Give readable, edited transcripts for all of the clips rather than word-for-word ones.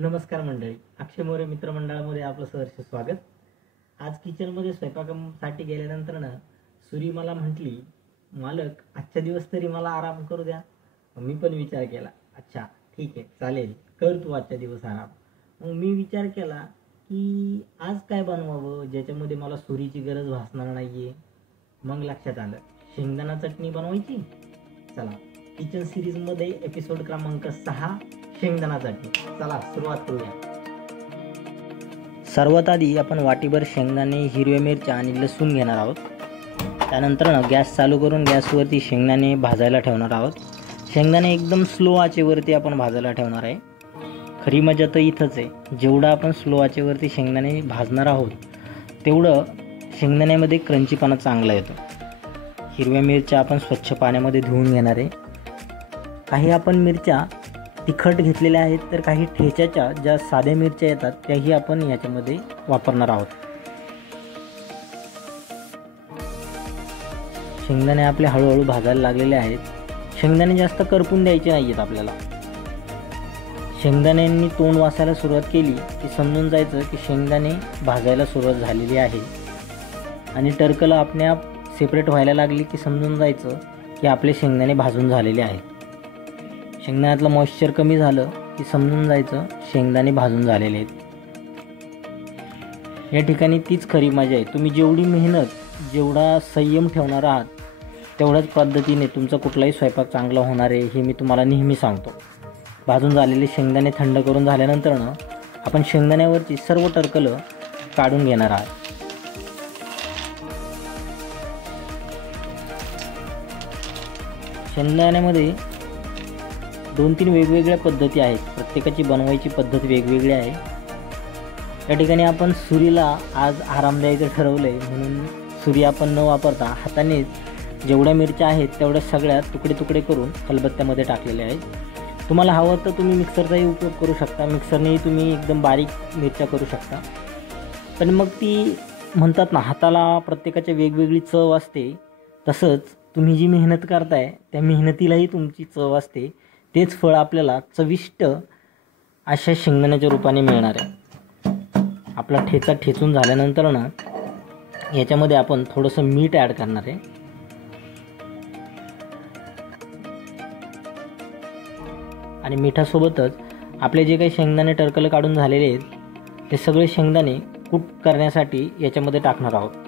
नमस्कार मंडळी, अक्षय मोरे मित्रमंडळामध्ये आपलं सहर्ष स्वागत. आज किचनमध्ये स्वयंपाकासाठी गेल्यानंतर सुरी मला म्हटली, मालक आजच्या दिवस तरी मला आराम करू द्या. मी पण विचार केला, अच्छा ठीक आहे चालेल, कर तू आजच्या दिवस आराम. मग मी विचार केला की आज काय बनवावं ज्याच्यामध्ये मला सुरीची गरज भासणार नाही आहे. मग लक्षात आलं, शेंगदाणा चटणी बनवायची. चला, किचन सिरीजमध्ये एपिसोड क्रमांक 6, शेंगदाणा चटणी. चला सुरुवात करूया. सर्वात आधी आपण वाटीभर शेंगदाणे, हिरव्या मिरच्या आणि लसूण घेणार आहोत. त्यानंतर गॅस चालू करून गॅसवरती शेंगदाणे भाजायला ठेवणार आहोत. शेंगदाणे एकदम स्लो आचेवरती आपण भाजायला ठेवणार आहे. खरी मजा तर इथंच आहे, जेवढं आपण स्लो आचेवरती शेंगदाणे भाजणार आहोत तेवढं शेंगदाण्यामध्ये क्रंचीपणा चांगला येतो. हिरव्या मिरच्या आपण स्वच्छ पाण्यामध्ये धुवून घेणार आहे. काही आपण मिरच्या तिखट घेतलेल्या आहेत, तर काही ठेच्याच्या ज्या साध्या मिरच्या येतात त्याही आपण याच्यामध्ये वापरणार आहोत. शेंगदाणे आपले हळूहळू भाजायला लागलेले आहेत. शेंगदाणे जास्त करपून द्यायचे नाही आहेत आपल्याला. शेंगदाण्यांनी तोंड वासायला सुरुवात केली की समजून जायचं की शेंगदाणे भाजायला सुरुवात झालेली आहे. आणि टरकलं आपण्याप सेपरेट व्हायला लागली की समजून जायचं की आपले शेंगदाणे भाजून झालेले आहेत. शेंगदाण्यातलं मॉइश्चर कमी झालं की समजून जायचं शेंगदाणे भाजून झालेले आहेत. या ठिकाणी तीच खरी मजा आहे. तुम्ही जेवढी मेहनत, जेवढा संयम ठेवणार आहात तेवढ्याच पद्धतीने तुमचा कुठलाही स्वयंपाक चांगला होणार आहे, हे मी तुम्हाला नेहमी सांगतो. भाजून झालेले शेंगदाणे थंड करून झाल्यानंतर आपण शेंगदाण्यावरची सर्व टरकलं काढून घेणार आहात. शेंगदाण्यामध्ये 2-3 वेगवेगळ्या पद्धती आहेत. प्रत्येकाची बनवायची पद्धत वेगवेगळी आहे. या ठिकाणी आपण सुरीला आज आराम द्यायचं ठरवलं आहे, म्हणून सुरी आपण न वापरता हातानेच जेवढ्या मिरच्या आहेत तेवढ्या सगळ्या तुकडे तुकडे करून खलबत्त्यामध्ये टाकलेले आहेत. तुम्हाला हवं तर तुम्ही मिक्सरचाही उपयोग करू शकता. मिक्सरनेही तुम्ही एकदम बारीक मिरच्या करू शकता. पण मग ती म्हणतात ना, हाताला प्रत्येकाची वेगवेगळी चव असते. तसंच तुम्ही जी मेहनत करताय त्या मेहनतीलाही तुमची चव असते. तेच फळ आपल्याला चविष्ट अशा शेंगदाण्याच्या रूपाने मिळणार आहे. आपला ठेचा ठेचून झाल्यानंतर याच्यामध्ये आपण थोडंसं मीठ ॲड करणार आहे. आणि मिठासोबतच आपले जे काही शेंगदाणे टरकलं काढून झालेले आहेत ते सगळे शेंगदाणे कूट करण्यासाठी याच्यामध्ये टाकणार आहोत.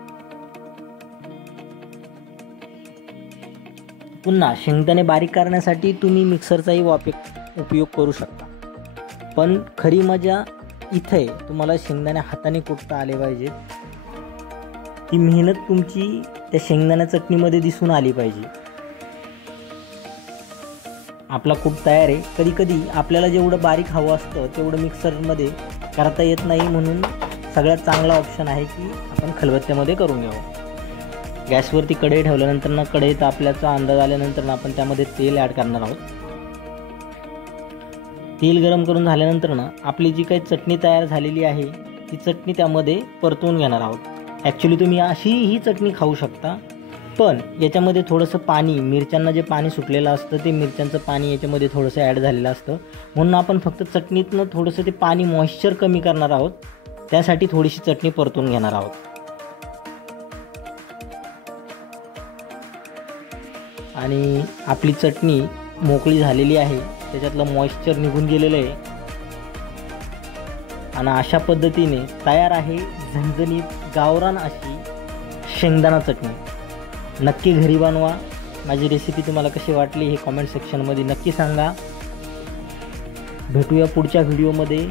पुन्हा शेंगदाणे बारीक करण्यासाठी तुम्ही मिक्सरचाही उपयोग करू शकता. पण खरी मजा इथे आहे, तुम्हाला शेंगदाणे हाताने कुटता आले पाहिजेत. ती मेहनत तुमची त्या शेंगदाणा चटणीमध्ये दिसून आली पाहिजे. आपला कूट तयार आहे. कधी कधी आपल्याला जेवढं बारीक हवं असतं तेवढं मिक्सरमध्ये करता येत नाही, म्हणून सगळ्यात चांगला ऑप्शन आहे की आपण खलबत्त्यामध्ये करून घ्यावं. गॅसवरती कढई ठेवल्यानंतर कढई तापल्याचा अंदाज आल्यानंतर आपण त्यामध्ये तेल ॲड करणार आहोत. तेल गरम करून झाल्यानंतर आपली जी काही चटणी तयार झालेली आहे ती चटणी त्यामध्ये परतवून घेणार आहोत. ॲक्च्युली तुम्ही अशी ही चटणी खाऊ शकता, पण याच्यामध्ये थोडंसं पाणी, मिरच्यांना जे पाणी सुटलेलं असतं ते मिरच्यांचं पाणी याच्यामध्ये थोडंसं ॲड झालेलं असतं, म्हणून आपण फक्त चटणीतनं थोडंसं ते पाणी मॉइश्चर कमी करणार आहोत. त्यासाठी थोडीशी चटणी परतून घेणार आहोत. आणि आपली चटणी मोकळी झालेली आहे, त्याच्यातलं मॉइश्चर निघून गेलेलं आहे. आणि अशा पद्धतीने तयार आहे झणझणीत गावरान अशी शेंगदाणा चटणी. नक्की घरी बनवा. माझी रेसिपी तुम्हाला कशी वाटली हे कॉमेंट सेक्शनमध्ये नक्की सांगा. भेटूया पुढच्या व्हिडिओमध्ये.